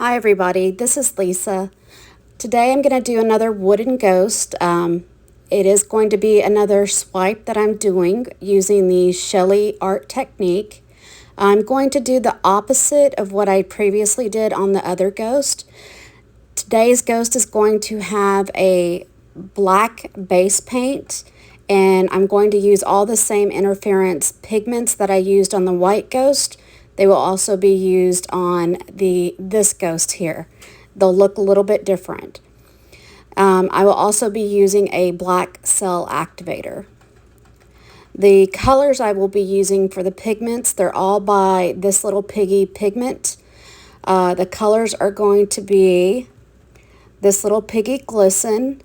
Hi everybody, this is Lisa. Today I'm going to do another wooden ghost. It is going to be another swipe that I'm doing using the Shelee Art technique. I'm going to do the opposite of what I previously did on the other ghost. Today's ghost is going to have a black base paint, and I'm going to use all the same interference pigments that I used on the white ghost. They will also be used on this ghost here. They'll look a little bit different. I will also be using a black cell activator. The colors I will be using for the pigments, they're all by This Little Piggy pigment. The colors are going to be This Little Piggy Glisten,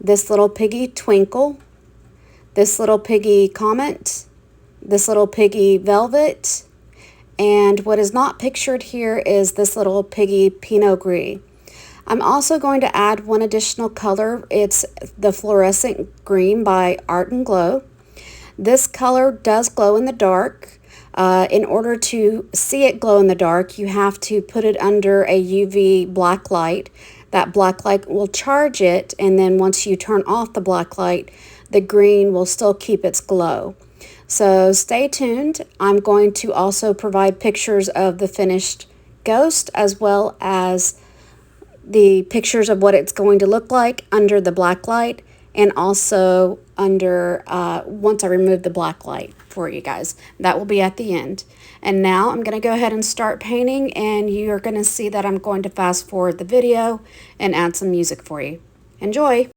This Little Piggy Twinkle, This Little Piggy Comet, This Little Piggy Velvet, and what is not pictured here is This Little Piggy Pinot Gris. I'm also going to add one additional color. It's the Fluorescent Green by Art and Glow. This color does glow in the dark. In order to see it glow in the dark, you have to put it under a UV black light. That black light will charge it, and then once you turn off the black light, the green will still keep its glow. So stay tuned. I'm going to also provide pictures of the finished ghost as well as the pictures of what it's going to look like under the black light, and also under once I remove the black light for you guys. That will be at the end. And now I'm going to go ahead and start painting, and you're going to see that I'm going to fast forward the video and add some music for you. Enjoy!